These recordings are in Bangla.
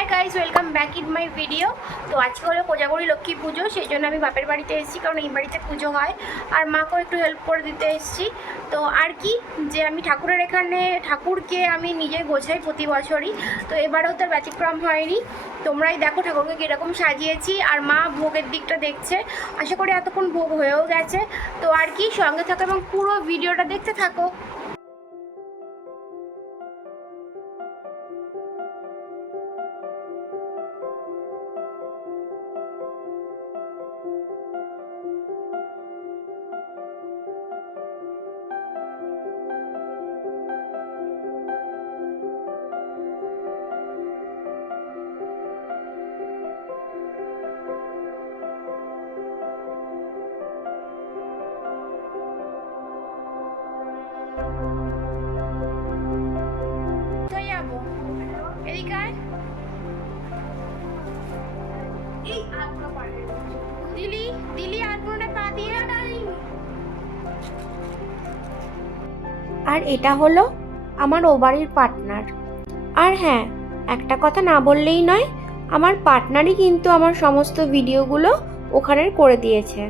Hi guys welcome back in my video তো আজকে হলো কোজাগরি লক্ষ্মী পুজো, সেই জন্য আমি বাপের বাড়িতে এসেছি, কারণ এই বাড়িতে পুজো হয়। আর মাকেও একটু হেল্প করে দিতে এসেছি। তো আর কি, যে আমি ঠাকুরের এখানে, ঠাকুরকে আমি নিজে গোছাই প্রতি বছরই। তো এবারেও তার ব্যতিক্রম হয়নি। তোমরাই দেখো ঠাকুরকে কীরকম সাজিয়েছি, আর মা ভোগের দিকটা দেখছে। আশা করি এতক্ষণ ভোগ হয়েও গেছে। তো আর কি, সঙ্গে থাকো এবং পুরো ভিডিওটা দেখতে থাকো। আর এটা হলো আমার ও বাড়ির পার্টনার। আর হ্যাঁ একটা কথা না বললেই নয়, আমার পার্টনারই কিন্তু আমার সমস্ত ভিডিওগুলো ওখানের করে দিয়েছে।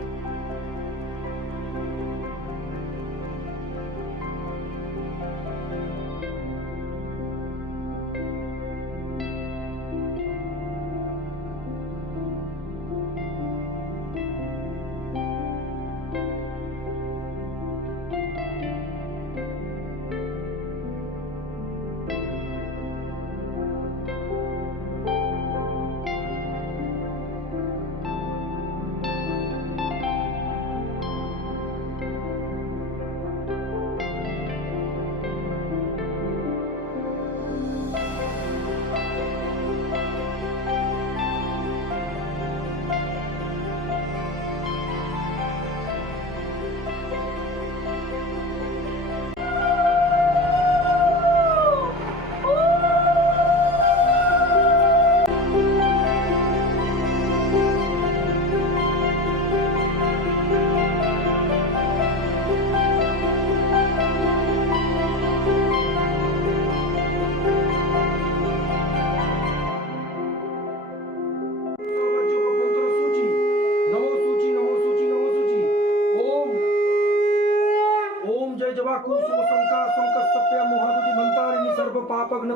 ओम जय जवाकु शुभ संका संकट सप्य मोहादुति मंतारिणी सर्व पापग्न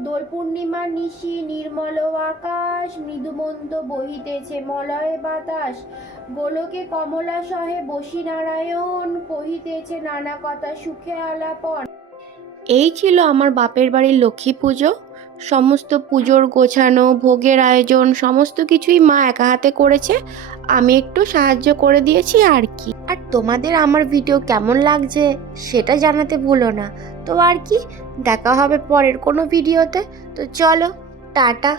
দোল পূর্ণিমার নিশি নির্মল আকাশ মৃদুমন্দ বহিতেছে মলয় বাতাস গোলকে কমলা সহে বসি নারায়ণ কহিতেছে নানা কথা সুখে আলাপন এই ছিল আমার বাপের বাড়ির লক্ষ্মী পুজো সমস্ত পুজোর গোছানো ভোগের আয়োজন সমস্ত কিছুই মা একা হাতে করেছে আমি একটু সাহায্য করে দিয়েছি আর কি। আর তোমাদের আমার ভিডিও কেমন লাগছে সেটা জানাতে ভুলো না। তো আর কি, দেখা হবে পরের কোনো ভিডিওতে তো চলো, টাটা।